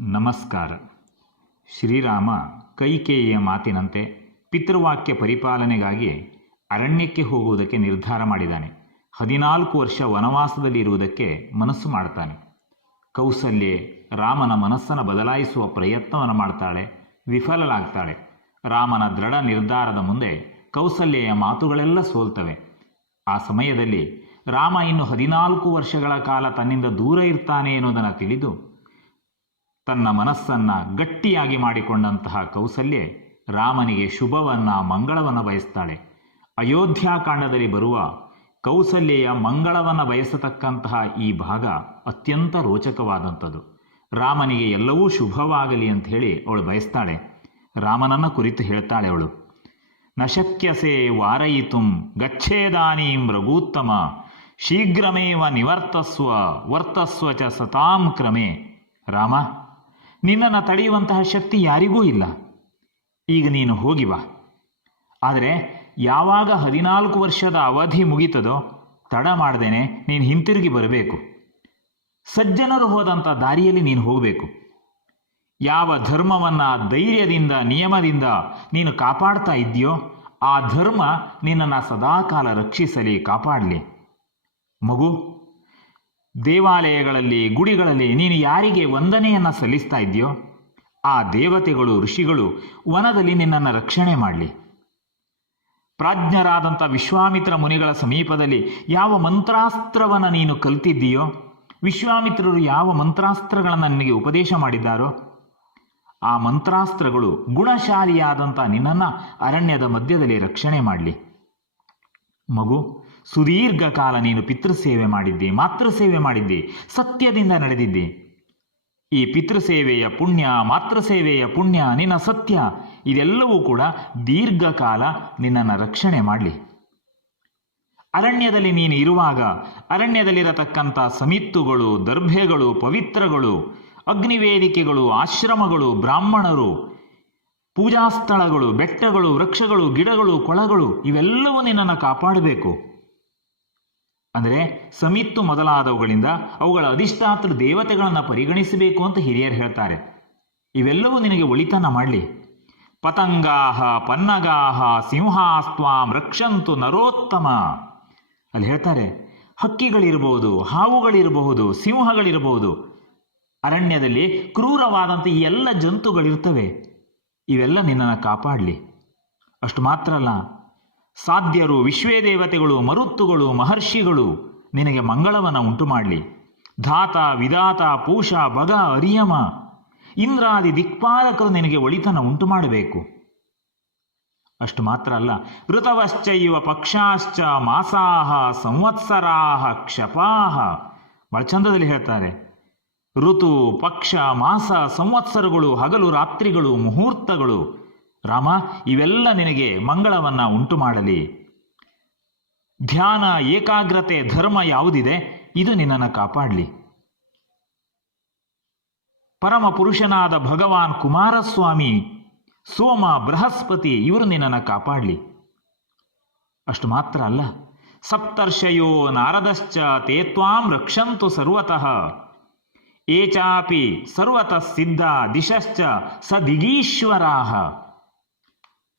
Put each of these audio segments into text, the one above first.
ನಮಸ್ಕಾರ. ಶ್ರೀರಾಮ ಕೈಕೇಯಿಯ ಮಾತಿನಂತೆ ಪಿತೃವಾಕ್ಯ ಪರಿಪಾಲನೆಗಾಗಿ ಅರಣ್ಯಕ್ಕೆ ಹೋಗುವುದಕ್ಕೆ ನಿರ್ಧಾರ ಮಾಡಿದ್ದಾನೆ. ಹದಿನಾಲ್ಕು ವರ್ಷ ವನವಾಸದಲ್ಲಿ ಇರುವುದಕ್ಕೆ ಮನಸ್ಸು ಮಾಡ್ತಾನೆ. ಕೌಸಲ್ಯೆ ರಾಮನ ಮನಸ್ಸನ್ನು ಬದಲಾಯಿಸುವ ಪ್ರಯತ್ನವನ್ನು ಮಾಡ್ತಾಳೆ ವಿಫಲಲಾಗ್ತಾಳೆ ರಾಮನ ದೃಢ ನಿರ್ಧಾರದ ಮುಂದೆ ಕೌಸಲ್ಯೆಯ ಮಾತುಗಳೆಲ್ಲ ಸೋಲ್ತವೆ. ಆ ಸಮಯದಲ್ಲಿ ರಾಮ ಇನ್ನು ಹದಿನಾಲ್ಕು ವರ್ಷಗಳ ಕಾಲ ತನ್ನಿಂದ ದೂರ ಇರ್ತಾನೆ ಎನ್ನುವುದನ್ನು ತಿಳಿದು ತನ್ನ ಮನಸ್ಸನ್ನು ಗಟ್ಟಿಯಾಗಿ ಮಾಡಿಕೊಂಡಂತಹ ಕೌಸಲ್ಯೆ ರಾಮನಿಗೆ ಶುಭವನ್ನ ಮಂಗಳವನ್ನು ಬಯಸ್ತಾಳೆ. ಅಯೋಧ್ಯಾಕಾಂಡದಲ್ಲಿ ಬರುವ ಕೌಸಲ್ಯೆಯ ಮಂಗಳವನ್ನು ಬಯಸತಕ್ಕಂತಹ ಈ ಭಾಗ ಅತ್ಯಂತ ರೋಚಕವಾದಂಥದ್ದು. ರಾಮನಿಗೆ ಎಲ್ಲವೂ ಶುಭವಾಗಲಿ ಅಂತ ಹೇಳಿ ಅವಳು ಬಯಸ್ತಾಳೆ. ರಾಮನನ್ನ ಕುರಿತು ಹೇಳ್ತಾಳೆ ಅವಳು. ನಶಕ್ಯಸೆ ವಾರಯಿತುಂ ಗಚ್ಚೇದಾನೀಂ ರಘೂತ್ತಮ ಶೀಘ್ರಮೇವ ನಿವರ್ತಸ್ವ ವರ್ತಸ್ವ ಚ ಸತಾಂ ಕ್ರಮೇ. ರಾಮ ನಿನ್ನನ್ನು ತಡೆಯುವಂತಹ ಶಕ್ತಿ ಯಾರಿಗೂ ಇಲ್ಲ. ಈಗ ನೀನು ಹೋಗಿ ಬಾ. ಆದರೆ ಯಾವಾಗ ಹದಿನಾಲ್ಕು ವರ್ಷದ ಅವಧಿ ಮುಗೀತದೋ ತಡ ಮಾಡ್ದೇನೆ ನೀನು ಹಿಂತಿರುಗಿ ಬರಬೇಕು. ಸಜ್ಜನರು ಹೋದಂಥ ದಾರಿಯಲ್ಲಿ ನೀನು ಹೋಗಬೇಕು. ಯಾವ ಧರ್ಮವನ್ನು ಧೈರ್ಯದಿಂದ, ನಿಯಮದಿಂದ ನೀನು ಕಾಪಾಡ್ತಾ ಇದೆಯೋ ಆ ಧರ್ಮ ನಿನ್ನನ್ನು ಸದಾಕಾಲ ರಕ್ಷಿಸಲಿ, ಕಾಪಾಡಲಿ. ಮಗು ದೇವಾಲಯಗಳಲ್ಲಿ, ಗುಡಿಗಳಲ್ಲಿ ನೀನು ಯಾರಿಗೆ ವಂದನೆಯನ್ನು ಸಲ್ಲಿಸ್ತಾ ಇದೆಯೋ ಆ ದೇವತೆಗಳು, ಋಷಿಗಳು ವನದಲ್ಲಿ ನಿನ್ನನ್ನು ರಕ್ಷಣೆ ಮಾಡಲಿ. ಪ್ರಾಜ್ಞರಾದಂಥ ವಿಶ್ವಾಮಿತ್ರ ಮುನಿಗಳ ಸಮೀಪದಲ್ಲಿ ಯಾವ ಮಂತ್ರಾಸ್ತ್ರವನ್ನು ನೀನು ಕಲ್ತಿದ್ದೀಯೋ, ವಿಶ್ವಾಮಿತ್ರರು ಯಾವ ಮಂತ್ರಾಸ್ತ್ರಗಳನ್ನು ನಿನಗೆ ಉಪದೇಶ ಮಾಡಿದ್ದಾರೋ, ಆ ಮಂತ್ರಾಸ್ತ್ರಗಳು ಗುಣಶಾಲಿಯಾದಂಥ ನಿನ್ನನ್ನು ಅರಣ್ಯದ ಮಧ್ಯದಲ್ಲಿ ರಕ್ಷಣೆ ಮಾಡಲಿ. ಮಗು ಸುದೀರ್ಘ ಕಾಲ ನೀನು ಪಿತೃಸೇವೆ ಮಾಡಿದ್ದೆ, ಮಾತೃಸೇವೆ ಮಾಡಿದ್ದೆ, ಸತ್ಯದಿಂದ ನಡೆದಿದ್ದೆ. ಈ ಪಿತೃಸೇವೆಯ ಪುಣ್ಯ, ಮಾತೃಸೇವೆಯ ಪುಣ್ಯ, ನಿನ್ನ ಸತ್ಯ, ಇದೆಲ್ಲವೂ ಕೂಡ ದೀರ್ಘಕಾಲ ನಿನ್ನನ್ನು ರಕ್ಷಣೆ ಮಾಡಲಿ. ಅರಣ್ಯದಲ್ಲಿ ನೀನು ಇರುವಾಗ, ಅರಣ್ಯದಲ್ಲಿರತಕ್ಕಂಥ ಸಮಿತ್ತುಗಳು, ದರ್ಭೆಗಳು, ಪವಿತ್ರಗಳು, ಅಗ್ನಿವೇದಿಕೆಗಳು, ಆಶ್ರಮಗಳು, ಬ್ರಾಹ್ಮಣರು ಪೂಜಾ ಸ್ಥಳಗಳು ಬೆಟ್ಟಗಳು, ವೃಕ್ಷಗಳು, ಗಿಡಗಳು, ಕೊಳಗಳು, ಇವೆಲ್ಲವೂ ನಿನ್ನನ್ನು ಕಾಪಾಡಬೇಕು. ಅಂದರೆ ಸಮಿತ್ತು ಮೊದಲಾದವುಗಳಿಂದ ಅವುಗಳ ಅಧಿಷ್ಠಾತೃ ದೇವತೆಗಳನ್ನು ಪರಿಗಣಿಸಬೇಕು ಅಂತ ಹಿರಿಯರು ಹೇಳ್ತಾರೆ. ಇವೆಲ್ಲವೂ ನಿನಗೆ ಒಳಿತನ ಮಾಡಲಿ. ಪತಂಗಾಹ ಪನ್ನಗಾಹ ಸಿಂಹಾಸ್ತ್ವಾಂ ರಕ್ಷಂತು ನರೋತ್ತಮ. ಅಲ್ಲಿ ಹೇಳ್ತಾರೆ ಹಕ್ಕಿಗಳಿರಬಹುದು ಹಾವುಗಳಿರಬಹುದು ಸಿಂಹಗಳಿರಬಹುದು ಅರಣ್ಯದಲ್ಲಿ ಕ್ರೂರವಾದಂಥ ಈ ಎಲ್ಲ ಜಂತುಗಳಿರ್ತವೆ. ಇವೆಲ್ಲ ನಿನ್ನನ್ನು ಕಾಪಾಡಲಿ. ಅಷ್ಟು ಮಾತ್ರ ಅಲ್ಲ ಸಾಧ್ಯರು ವಿಶ್ವೇ ದೇವತೆಗಳು ಮರುತ್ತುಗಳು, ಮಹರ್ಷಿಗಳು, ನಿನಗೆ ಮಂಗಳವನ್ನು ಉಂಟು ಮಾಡಲಿ ಧಾತ, ವಿಧಾತ, ಪೂಷ, ಬಗ, ಅರಿಯಮ, ಇಂದ್ರಾದಿ ದಿಕ್ಪಾಲಕರು ನಿನಗೆ ಒಳಿತನ ಉಂಟು ಮಾಡಬೇಕು ಅಷ್ಟು ಮಾತ್ರ ಅಲ್ಲ ಋತವಶ್ಚೈವ ಪಕ್ಷಾಶ್ಚ, ಮಾಸಾಹ, ಸಂವತ್ಸರಾಹ, ಕ್ಷಪಾಹ. ಬಹಳ ಚಂದದಲ್ಲಿ ಹೇಳ್ತಾರೆ. ಋತು, ಪಕ್ಷ, ಮಾಸ, ಸಂವತ್ಸರಗಳು, ಹಗಲು, ರಾತ್ರಿಗಳು, ಮುಹೂರ್ತಗಳು ರಾಮ, ಇವೆಲ್ಲ ನಿನಗೆ ಮಂಗಳವನ್ನ ಉಂಟು ಮಾಡಲಿ ಧ್ಯಾನ, ಏಕಾಗ್ರತೆ, ಧರ್ಮ ಯಾವುದಿದೆ, ಇದು ನಿನ್ನನ್ನು ಕಾಪಾಡಲಿ. ಪರಮ ಪುರುಷನಾದ ಭಗವಾನ್ ಕುಮಾರಸ್ವಾಮಿ, ಸೋಮ, ಬೃಹಸ್ಪತಿ, ಇವರು ನಿನ್ನನ್ನು ಕಾಪಾಡಲಿ. ಅಷ್ಟು ಮಾತ್ರ ಅಲ್ಲ. ಸಪ್ತರ್ಷಯೋ ನಾರದಶ್ಚ, ತೇ ತ್ವಾಂ ರಕ್ಷಂತು ಸರ್ವತಃ. ಏಚಾಪಿ ಸರ್ವತಃ ಸಿದ್ಧ, ದಿಶಶ್ಚ, ಸದಿಗೀಶ್ವರಾಹ.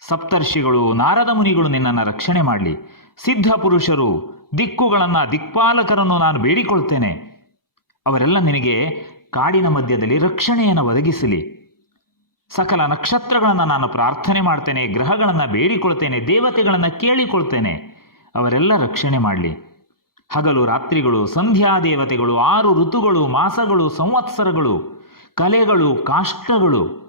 ಸಪ್ತರ್ಷಿಗಳು, ನಾರದ ಮುನಿಗಳು ನಿನ್ನನ್ನು ರಕ್ಷಣೆ ಮಾಡಲಿ. ಸಿದ್ಧ ಪುರುಷರು, ದಿಕ್ಕುಗಳನ್ನು ದಿಕ್ಪಾಲಕರನ್ನು ನಾನು ಬೇಡಿಕೊಳ್ತೇನೆ. ಅವರೆಲ್ಲ ನಿನಗೆ ಕಾಡಿನ ಮಧ್ಯದಲ್ಲಿ ರಕ್ಷಣೆಯನ್ನು ಒದಗಿಸಲಿ. ಸಕಲ ನಕ್ಷತ್ರಗಳನ್ನು ನಾನು ಪ್ರಾರ್ಥನೆ ಮಾಡ್ತೇನೆ, ಗ್ರಹಗಳನ್ನು ಬೇಡಿಕೊಳ್ತೇನೆ, ದೇವತೆಗಳನ್ನು ಕೇಳಿಕೊಳ್ತೇನೆ. ಅವರೆಲ್ಲ ರಕ್ಷಣೆ ಮಾಡಲಿ. ಹಗಲು ರಾತ್ರಿಗಳು ಸಂಧ್ಯಾ ದೇವತೆಗಳು ಆರು ಋತುಗಳು, ಮಾಸಗಳು, ಸಂವತ್ಸರಗಳು, ಕಲೆಗಳು, ಕಾಷ್ಟಗಳು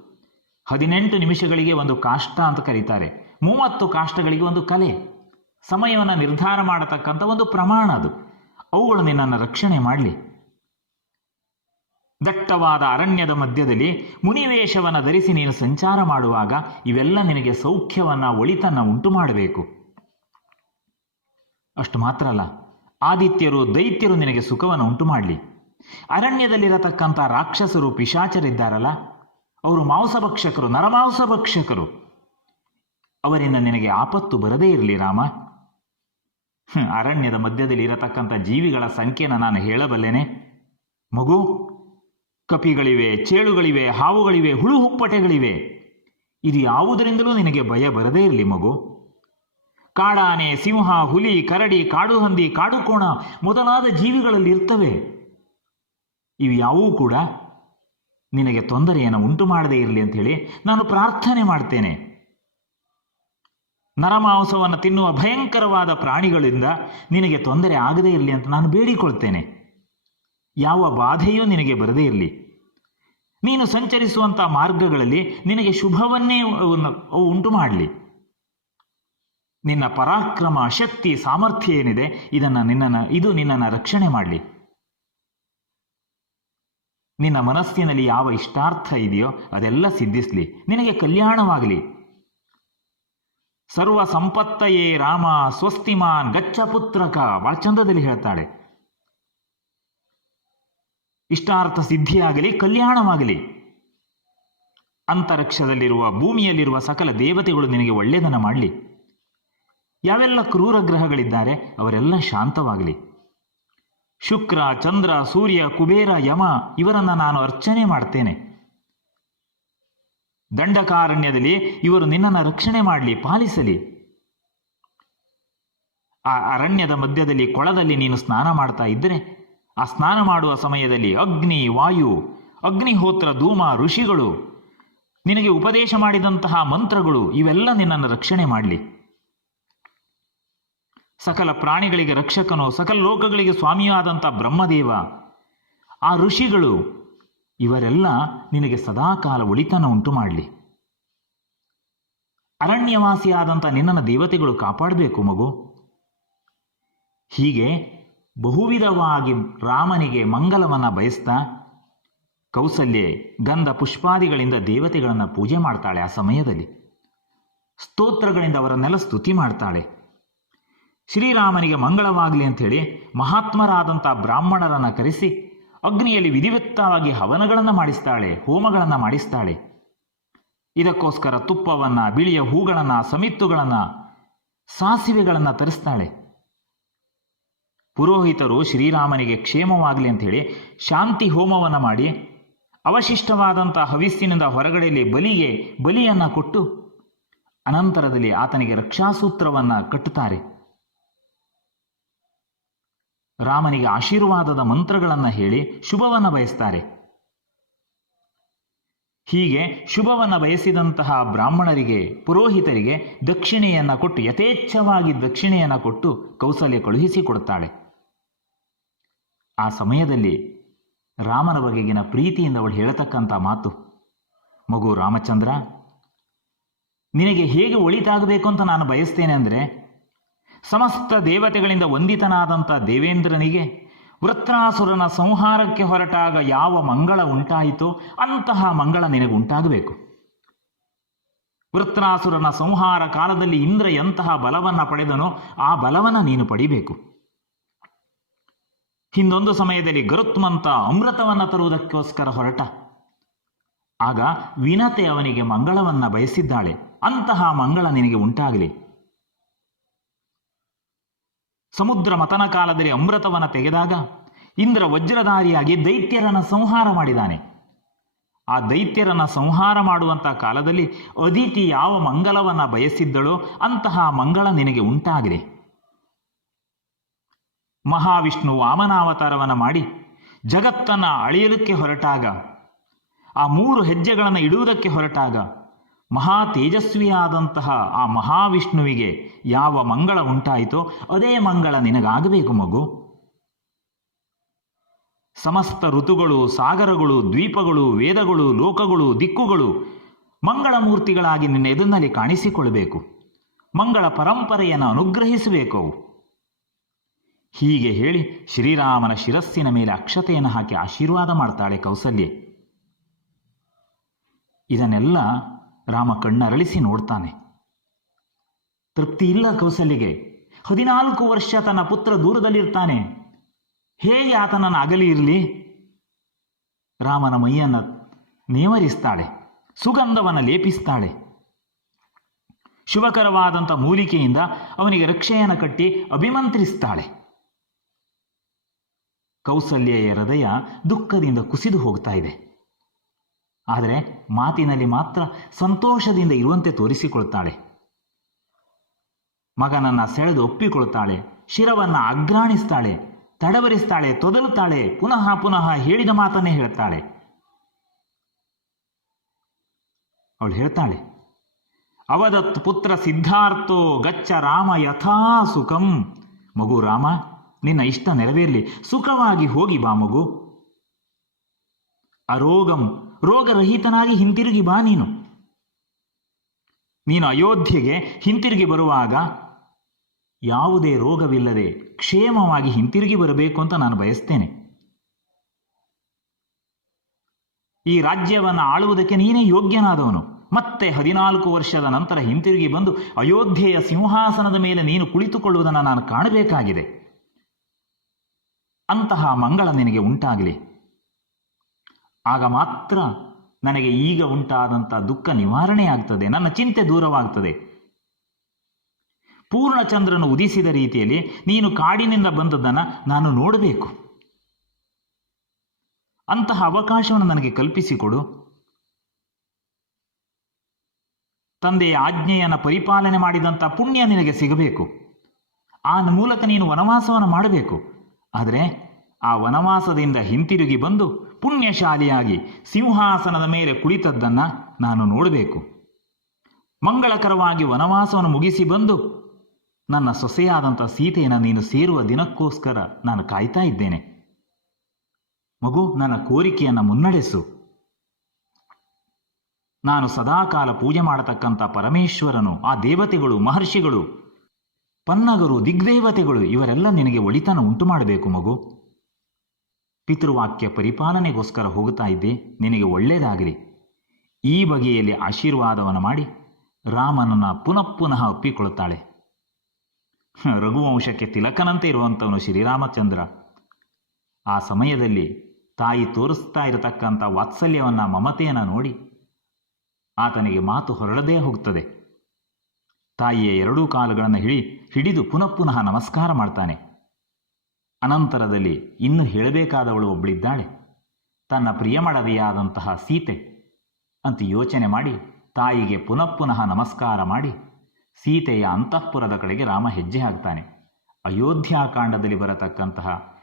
ಹದಿನೆಂಟು ನಿಮಿಷಗಳಿಗೆ ಒಂದು ಕಾಷ್ಟ ಅಂತ ಕರೀತಾರೆ. ಮೂವತ್ತು ಕಾಷ್ಟಗಳಿಗೆ ಒಂದು ಕಲೆ. ಸಮಯವನ್ನು ನಿರ್ಧಾರ ಮಾಡತಕ್ಕಂಥ ಒಂದು ಪ್ರಮಾಣ ಅದು. ಅವುಗಳು ನಿನ್ನನ್ನು ರಕ್ಷಣೆ ಮಾಡಲಿ. ದಟ್ಟವಾದ ಅರಣ್ಯದ ಮಧ್ಯದಲ್ಲಿ ಮುನಿವೇಶವನ್ನು ಧರಿಸಿ ನೀನು ಸಂಚಾರ ಮಾಡುವಾಗ ಇವೆಲ್ಲ ನಿನಗೆ ಸೌಖ್ಯವನ್ನ, ಒಳಿತನ್ನು ಉಂಟು ಮಾಡಬೇಕು. ಅಷ್ಟು ಮಾತ್ರ ಅಲ್ಲ. ಆದಿತ್ಯರು, ದೈತ್ಯರು ನಿನಗೆ ಸುಖವನ್ನು ಉಂಟು ಮಾಡಲಿ. ಅರಣ್ಯದಲ್ಲಿರತಕ್ಕಂಥ ರಾಕ್ಷಸರು, ಪಿಶಾಚರಿದ್ದಾರಲ್ಲ ಅವರು ಮಾಂಸಭಕ್ಷಕರು, ನರಮಾಂಸಭಕ್ಷಕರು. ಅವರಿಂದ ನಿನಗೆ ಆಪತ್ತು ಬರದೇ ಇರಲಿ ರಾಮ. ಅರಣ್ಯದ ಮಧ್ಯದಲ್ಲಿ ಇರತಕ್ಕಂಥ ಜೀವಿಗಳ ಸಂಖ್ಯೆನ ನಾನು ಹೇಳಬಲ್ಲೇನೆ. ಮಗು, ಕಪಿಗಳಿವೆ, ಚೇಳುಗಳಿವೆ, ಹಾವುಗಳಿವೆ, ಹುಳು ಹುಪ್ಪಟೆಗಳಿವೆ. ಇದು ಯಾವುದರಿಂದಲೂ ನಿನಗೆ ಭಯ ಬರದೇ ಇರಲಿ ಮಗು. ಕಾಡಾನೆ, ಸಿಂಹ, ಹುಲಿ, ಕರಡಿ ಕಾಡು ಹಂದಿ ಕಾಡುಕೋಣ ಮೊದಲಾದ ಜೀವಿಗಳಲ್ಲಿ ಇರ್ತವೆ. ಇವು ಯಾವೂ ಕೂಡ ನಿನಗೆ ತೊಂದರೆಯನ್ನು ಉಂಟು ಮಾಡದೇ ಇರಲಿ ಅಂಥೇಳಿ ನಾನು ಪ್ರಾರ್ಥನೆ ಮಾಡ್ತೇನೆ. ನರಮಾಂಸವನ್ನು ತಿನ್ನುವ ಭಯಂಕರವಾದ ಪ್ರಾಣಿಗಳಿಂದ ನಿನಗೆ ತೊಂದರೆ ಆಗದೇ ಇರಲಿ ಅಂತ ನಾನು ಬೇಡಿಕೊಳ್ತೇನೆ. ಯಾವ ಬಾಧೆಯೂ ನಿನಗೆ ಬರದೇ ಇರಲಿ. ನೀನು ಸಂಚರಿಸುವಂಥ ಮಾರ್ಗಗಳಲ್ಲಿ ನಿನಗೆ ಶುಭವನ್ನೇ ಉಂಟು ಮಾಡಲಿ. ನಿನ್ನ ಪರಾಕ್ರಮ, ಶಕ್ತಿ, ಸಾಮರ್ಥ್ಯ ಏನಿದೆ, ಇದನ್ನು ನಿನ್ನನ್ನು, ಇದು ನಿನ್ನನ್ನು ರಕ್ಷಣೆ ಮಾಡಲಿ. ನಿನ್ನ ಮನಸ್ಸಿನಲ್ಲಿ ಯಾವ ಇಷ್ಟಾರ್ಥ ಇದೆಯೋ ಅದೆಲ್ಲ ಸಿದ್ಧಿಸಲಿ. ನಿನಗೆ ಕಲ್ಯಾಣವಾಗಲಿ. ಸರ್ವ ಸಂಪತ್ತಯೇ ರಾಮ ಸ್ವಸ್ತಿಮಾನ್ ಗಚ್ಚ ಪುತ್ರಕ ಬಹಳ ಚಂದದಲ್ಲಿ ಹೇಳ್ತಾಳೆ. ಇಷ್ಟಾರ್ಥ ಸಿದ್ಧಿಯಾಗಲಿ, ಕಲ್ಯಾಣವಾಗಲಿ. ಅಂತರಿಕ್ಷದಲ್ಲಿರುವ ಭೂಮಿಯಲ್ಲಿರುವ ಸಕಲ ದೇವತೆಗಳು ನಿನಗೆ ಒಳ್ಳೆಯದನ್ನು ಮಾಡಲಿ. ಯಾವೆಲ್ಲ ಕ್ರೂರ ಗ್ರಹಗಳಿದ್ದಾರೆ ಅವರೆಲ್ಲ ಶಾಂತವಾಗಲಿ. ಶುಕ್ರ, ಚಂದ್ರ, ಸೂರ್ಯ, ಕುಬೇರ, ಯಮ, ಇವರನ್ನು ನಾನು ಅರ್ಚನೆ ಮಾಡ್ತೇನೆ. ದಂಡಕಾರಣ್ಯದಲ್ಲಿ ಇವರು ನಿನ್ನನ್ನು ರಕ್ಷಣೆ ಮಾಡಲಿ, ಪಾಲಿಸಲಿ. ಆ ಅರಣ್ಯದ ಮಧ್ಯದಲ್ಲಿ, ಕೊಳದಲ್ಲಿ ನೀನು ಸ್ನಾನ ಮಾಡ್ತಾ ಇದ್ದರೆ ಆ ಸ್ನಾನ ಮಾಡುವ ಸಮಯದಲ್ಲಿ ಅಗ್ನಿ, ವಾಯು, ಅಗ್ನಿಹೋತ್ರ, ಧೂಮ, ಋಷಿಗಳು ನಿನಗೆ ಉಪದೇಶ ಮಾಡಿದಂತಹ ಮಂತ್ರಗಳು ಇವೆಲ್ಲ ನಿನ್ನನ್ನು ರಕ್ಷಣೆ ಮಾಡಲಿ. ಸಕಲ ಪ್ರಾಣಿಗಳಿಗೆ ರಕ್ಷಕನು, ಸಕಲ ಲೋಕಗಳಿಗೆ ಸ್ವಾಮಿಯಾದಂಥ ಬ್ರಹ್ಮದೇವ, ಆ ಋಷಿಗಳು ಇವರೆಲ್ಲ ನಿನಗೆ ಸದಾಕಾಲ ಒಳಿತನ ಉಂಟು ಮಾಡಲಿ. ಅರಣ್ಯವಾಸಿಯಾದಂಥ ನಿನ್ನನ್ನು ದೇವತೆಗಳು ಕಾಪಾಡಬೇಕು ಮಗು. ಹೀಗೆ ಬಹುವಿಧವಾಗಿ ರಾಮನಿಗೆ ಮಂಗಲವನ್ನು ಬಯಸ್ತಾ, ಕೌಸಲ್ಯೆ, ಗಂಧ ಪುಷ್ಪಾದಿಗಳಿಂದ ದೇವತೆಗಳನ್ನು ಪೂಜೆ ಮಾಡ್ತಾಳೆ ಆ ಸಮಯದಲ್ಲಿ. ಸ್ತೋತ್ರಗಳಿಂದ ಅವರನ್ನೆಲ್ಲ ಸ್ತುತಿ ಮಾಡ್ತಾಳೆ. ಶ್ರೀರಾಮನಿಗೆ ಮಂಗಳವಾಗಲಿ ಅಂಥೇಳಿ ಮಹಾತ್ಮರಾದಂಥ ಬ್ರಾಹ್ಮಣರನ್ನು ಕರೆಸಿ ಅಗ್ನಿಯಲ್ಲಿ ವಿಧಿವತ್ತವಾಗಿ ಹವನಗಳನ್ನು ಮಾಡಿಸ್ತಾಳೆ, ಹೋಮಗಳನ್ನು ಮಾಡಿಸ್ತಾಳೆ. ಇದಕ್ಕೋಸ್ಕರ ತುಪ್ಪವನ್ನು, ಬಿಳಿಯ ಹೂಗಳನ್ನು, ಸಮಿತ್ತುಗಳನ್ನು, ಸಾಸಿವೆಗಳನ್ನು ತರಿಸ್ತಾಳೆ. ಪುರೋಹಿತರು ಶ್ರೀರಾಮನಿಗೆ ಕ್ಷೇಮವಾಗಲಿ ಅಂಥೇಳಿ ಶಾಂತಿ ಹೋಮವನ್ನು ಮಾಡಿ ಅವಶಿಷ್ಟವಾದಂಥ ಹವಿಸ್ಸಿನಿಂದ ಹೊರಗಡೆಯಲ್ಲಿ ಬಲಿಗೆ ಬಲಿಯನ್ನು ಕೊಟ್ಟು ಅನಂತರದಲ್ಲಿ ಆತನಿಗೆ ರಕ್ಷಾಸೂತ್ರವನ್ನು ಕಟ್ಟುತ್ತಾರೆ. ರಾಮನಿಗೆ ಆಶೀರ್ವಾದದ ಮಂತ್ರಗಳನ್ನು ಹೇಳಿ ಶುಭವನ್ನು ಬಯಸ್ತಾರೆ. ಹೀಗೆ ಶುಭವನ್ನು ಬಯಸಿದಂತಹ ಬ್ರಾಹ್ಮಣರಿಗೆ, ಪುರೋಹಿತರಿಗೆ ದಕ್ಷಿಣೆಯನ್ನು ಕೊಟ್ಟು, ಯಥೇಚ್ಛವಾಗಿ ದಕ್ಷಿಣೆಯನ್ನು ಕೊಟ್ಟು ಕೌಸಲ್ಯ ಕಳುಹಿಸಿಕೊಡುತ್ತಾಳೆ ಆ ಸಮಯದಲ್ಲಿ ರಾಮನ ಬಗೆಗಿನ ಪ್ರೀತಿಯಿಂದ ಅವಳು ಹೇಳತಕ್ಕಂಥ ಮಾತು, ಮಗು ರಾಮಚಂದ್ರ, ನಿನಗೆ ಹೇಗೆ ಒಳಿತಾಗಬೇಕು ಅಂತ ನಾನು ಬಯಸ್ತೇನೆ ಅಂದರೆ ಸಮಸ್ತ ದೇವತೆಗಳಿಂದ ವಂದಿತನಾದಂಥ ದೇವೇಂದ್ರನಿಗೆ ವೃತ್ರಾಸುರನ ಸಂಹಾರಕ್ಕೆ ಹೊರಟಾಗ ಯಾವ ಮಂಗಳ ಉಂಟಾಯಿತೋ ಅಂತಹ ಮಂಗಳ ನಿನಗುಂಟಾಗಬೇಕು. ವೃತ್ರಾಸುರನ ಸಂಹಾರ ಕಾಲದಲ್ಲಿ ಇಂದ್ರ ಎಂತಹ ಬಲವನ್ನು ಪಡೆದನೋ ಆ ಬಲವನ್ನು ನೀನು ಪಡಿಬೇಕು. ಹಿಂದೊಂದು ಸಮಯದಲ್ಲಿ ಗರುತ್ಮಂತ ಅಮೃತವನ್ನು ತರುವುದಕ್ಕೋಸ್ಕರ ಹೊರಟ. ಆಗ ವಿನತೆ ಅವನಿಗೆ ಮಂಗಳವನ್ನ ಬಯಸಿದ್ದಾಳೆ. ಅಂತಹ ಮಂಗಳ ನಿನಗೆ ಉಂಟಾಗಲಿ. ಸಮುದ್ರ ಮತನ ಕಾಲದಲ್ಲಿ ಅಮೃತವನ್ನು ತೆಗೆದಾಗ ಇಂದ್ರ ವಜ್ರಧಾರಿಯಾಗಿ ದೈತ್ಯರನ್ನ ಸಂಹಾರ ಮಾಡಿದಾನೆ. ಆ ದೈತ್ಯರನ್ನ ಸಂಹಾರ ಮಾಡುವಂಥ ಕಾಲದಲ್ಲಿ ಅದಿತಿ ಯಾವ ಮಂಗಲವನ್ನ ಬಯಸಿದ್ದಳೋ ಅಂತಹ ಮಂಗಳ ನಿನಗೆ ಉಂಟಾಗಿದೆ. ಮಹಾವಿಷ್ಣು ವಾಮನಾವತಾರವನ್ನು ಮಾಡಿ ಜಗತ್ತನ್ನ ಅಳೆಯಲಿಕ್ಕೆ ಹೊರಟಾಗ, ಆ ಮೂರು ಹೆಜ್ಜೆಗಳನ್ನು ಇಡುವುದಕ್ಕೆ ಹೊರಟಾಗ ಮಹಾ ತೇಜಸ್ವಿಯಾದಂತಹ ಆ ಮಹಾವಿಷ್ಣುವಿಗೆ ಯಾವ ಮಂಗಳ ಉಂಟಾಯಿತೋ ಅದೇ ಮಂಗಳ ನಿನಗಾಗಬೇಕು ಮಗು. ಸಮಸ್ತ ಋತುಗಳು, ಸಾಗರಗಳು, ದ್ವೀಪಗಳು, ವೇದಗಳು, ಲೋಕಗಳು, ದಿಕ್ಕುಗಳು ಮಂಗಳ ಮೂರ್ತಿಗಳಾಗಿ ನಿನ್ನ ಎದುರಿನಲ್ಲಿ ಕಾಣಿಸಿಕೊಳ್ಬೇಕು ಮಂಗಳ ಪರಂಪರೆಯನ್ನು ಅನುಗ್ರಹಿಸಬೇಕು. ಹೀಗೆ ಹೇಳಿ ಶ್ರೀರಾಮನ ಶಿರಸ್ಸಿನ ಮೇಲೆ ಅಕ್ಷತೆಯನ್ನು ಹಾಕಿ ಆಶೀರ್ವಾದ ಮಾಡ್ತಾಳೆ ಕೌಸಲ್ಯೆ. ಇದನ್ನೆಲ್ಲ ರಾಮ ಕಣ್ಣರಳಿಸಿ ನೋಡ್ತಾನೆ. ತೃಪ್ತಿ ಇಲ್ಲ ಕೌಸಲ್ಯಗೆ ಹದಿನಾಲ್ಕು ವರ್ಷ ತನ್ನ ಪುತ್ರ ದೂರದಲ್ಲಿರ್ತಾನೆ. ಹೇಗೆ ಆತನನ್ನು ಅಗಲಿ ಇರಲಿ? ರಾಮನ ಮೈಯನ್ನ ನೇವರಿಸ್ತಾಳೆ, ಸುಗಂಧವನ್ನು ಲೇಪಿಸ್ತಾಳೆ. ಶುಭಕರವಾದಂಥ ಮೂಲಿಕೆಯಿಂದ ಅವನಿಗೆ ರಕ್ಷೆಯನ್ನು ಕಟ್ಟಿ ಅಭಿಮಂತ್ರಿಸ್ತಾಳೆ. ಕೌಸಲ್ಯ ಹೃದಯ ದುಃಖದಿಂದ ಕುಸಿದು ಹೋಗ್ತಾ ಇದೆ. ಆದರೆ ಮಾತಿನಲ್ಲಿ ಮಾತ್ರ ಸಂತೋಷದಿಂದ ಇರುವಂತೆ ತೋರಿಸಿಕೊಳ್ತಾಳೆ. ಮಗನನ್ನ ಸೆಳೆದು ಒಪ್ಪಿಕೊಳ್ತಾಳೆ, ಶಿರವನ್ನ ಅಗ್ರಾಣಿಸ್ತಾಳೆ, ತಡವರಿಸ್ತಾಳೆ, ತೊದಲುತ್ತಾಳೆ, ಪುನಃ ಪುನಃ ಹೇಳಿದ ಮಾತನ್ನೇ ಹೇಳ್ತಾಳೆ. ಅವಳು ಹೇಳ್ತಾಳೆ, ಅವದತ್ ಪುತ್ರ ಸಿದ್ಧಾರ್ಥೋ ಗಚ್ಚ ರಾಮ ಯಥಾ ಸುಖಂ. ಮಗು ರಾಮ, ನಿನ್ನ ಇಷ್ಟ ನೆರವೇರಲಿ, ಸುಖವಾಗಿ ಹೋಗಿ ಬಾ ಮಗು. ಅರೋಗಂ. ರೋಗರಹಿತನಾಗಿ ಹಿಂತಿರುಗಿ ಬಾ ನೀನು. ನೀನು ಅಯೋಧ್ಯೆಗೆ ಹಿಂತಿರುಗಿ ಬರುವಾಗ ಯಾವುದೇ ರೋಗವಿಲ್ಲದೆ ಕ್ಷೇಮವಾಗಿ ಹಿಂತಿರುಗಿ ಬರಬೇಕು ಅಂತ ನಾನು ಬಯಸ್ತೇನೆ. ಈ ರಾಜ್ಯವನ್ನು ಆಳುವುದಕ್ಕೆ ನೀನೇ ಯೋಗ್ಯನಾದವನು. ಮತ್ತೆ ಹದಿನಾಲ್ಕು ವರ್ಷದ ನಂತರ ಹಿಂತಿರುಗಿ ಬಂದು ಅಯೋಧ್ಯೆಯ ಸಿಂಹಾಸನದ ಮೇಲೆ ನೀನು ಕುಳಿತುಕೊಳ್ಳುವುದನ್ನು ನಾನು ಕಾಣಬೇಕಾಗಿದೆ. ಅಂತಹ ಮಂಗಳ ನಿನಗೆ ಉಂಟಾಗಲಿ. ಆಗ ಮಾತ್ರ ನನಗೆ ಈಗ ಉಂಟಾದಂಥ ದುಃಖ ನಿವಾರಣೆ ಆಗ್ತದೆ, ನನ್ನ ಚಿಂತೆ ದೂರವಾಗ್ತದೆ. ಪೂರ್ಣಚಂದ್ರನು ಉದಿಸಿದ ರೀತಿಯಲ್ಲಿ, ನೀನು ಕಾಡಿನಿಂದ ಬಂದದ್ದನ್ನು ನಾನು ನೋಡಬೇಕು. ಅಂತಹ ಅವಕಾಶವನ್ನು ನನಗೆ ಕಲ್ಪಿಸಿಕೊಡು. ತಂದೆಯ ಆಜ್ಞೆಯನ್ನು ಪರಿಪಾಲನೆ ಮಾಡಿದಂಥ ಪುಣ್ಯ ನಿನಗೆ ಸಿಗಬೇಕು. ಆ ಮೂಲಕ ನೀನು ವನವಾಸವನ್ನು ಮಾಡಬೇಕು. ಆದರೆ ಆ ವನವಾಸದಿಂದ ಹಿಂತಿರುಗಿ ಬಂದು ಪುಣ್ಯಶಾಲಿಯಾಗಿ ಸಿಂಹಾಸನದ ಮೇಲೆ ಕುಳಿತದ್ದನ್ನು ನಾನು ನೋಡಬೇಕು. ಮಂಗಳಕರವಾಗಿ ವನವಾಸವನ್ನು ಮುಗಿಸಿ ಬಂದು ನನ್ನ ಸೊಸೆಯಾದಂಥ ಸೀತೆಯನ್ನು ನೀನು ಸೇರುವ ದಿನಕ್ಕೋಸ್ಕರ ನಾನು ಕಾಯ್ತಾ ಇದ್ದೇನೆ. ಮಗು, ನನ್ನ ಕೋರಿಕೆಯನ್ನು ಮುನ್ನಡೆಸು. ನಾನು ಸದಾಕಾಲ ಪೂಜೆ ಮಾಡತಕ್ಕಂಥ ಪರಮೇಶ್ವರನು, ಆ ದೇವತೆಗಳು, ಮಹರ್ಷಿಗಳು, ಪನ್ನಗರು, ದಿಗ್ದೇವತೆಗಳು ಇವರೆಲ್ಲ ನಿನಗೆ ಒಳಿತನ ಉಂಟು ಮಾಡಬೇಕು ಮಗು. ಪಿತೃವಾಕ್ಯ ಪರಿಪಾಲನೆಗೋಸ್ಕರ ಹೋಗುತ್ತಾ ಇದ್ದೆ, ನಿನಗೆ ಒಳ್ಳೆಯದಾಗಲಿ ಈ ಬಗೆಯಲ್ಲಿ ಆಶೀರ್ವಾದವನ್ನು ಮಾಡಿ ರಾಮನನ್ನು ಪುನಃ ಪುನಃ ಒಪ್ಪಿಕೊಳ್ಳುತ್ತಾಳೆ. ರಘುವಂಶಕ್ಕೆ ತಿಲಕನಂತೆ ಇರುವಂಥವನು ಶ್ರೀರಾಮಚಂದ್ರ. ಆ ಸಮಯದಲ್ಲಿ ತಾಯಿ ತೋರಿಸ್ತಾ ಇರತಕ್ಕಂಥ ವಾತ್ಸಲ್ಯವನ್ನು, ಮಮತೆಯನ್ನು ನೋಡಿ ಆತನಿಗೆ ಮಾತು ಹೊರಡದೇ ಹೋಗ್ತದೆ ತಾಯಿಯ ಎರಡೂ ಕಾಲುಗಳನ್ನು ಹಿಡಿ ಹಿಡಿದು ಪುನಃ ಪುನಃ ನಮಸ್ಕಾರ ಮಾಡ್ತಾನೆ. ಅನಂತರದಲ್ಲಿ ಇನ್ನು ಹೇಳಬೇಕಾದವಳು ಒಬ್ಬಳಿದ್ದಾಳೆ ತನ್ನ ಪ್ರಿಯಮಡದಿಯಾದಂತಹ ಸೀತೆ ಅಂತ ಯೋಚನೆ ಮಾಡಿ, ತಾಯಿಗೆ ಪುನಃ ಪುನಃ ನಮಸ್ಕಾರ ಮಾಡಿ, ಸೀತೆಯ ಅಂತಃಪುರದ ಕಡೆಗೆ ರಾಮ ಹೆಜ್ಜೆ ಹಾಕ್ತಾನೆ. ಅಯೋಧ್ಯಾಕಾಂಡದಲ್ಲಿ ಬರತಕ್ಕಂತಹ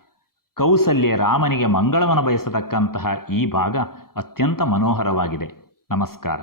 ಕೌಸಲ್ಯ ರಾಮನಿಗೆ ಮಂಗಳವನ್ನು ಬಯಸತಕ್ಕಂತಹ ಈ ಭಾಗ ಅತ್ಯಂತ ಮನೋಹರವಾಗಿದೆ. ನಮಸ್ಕಾರ.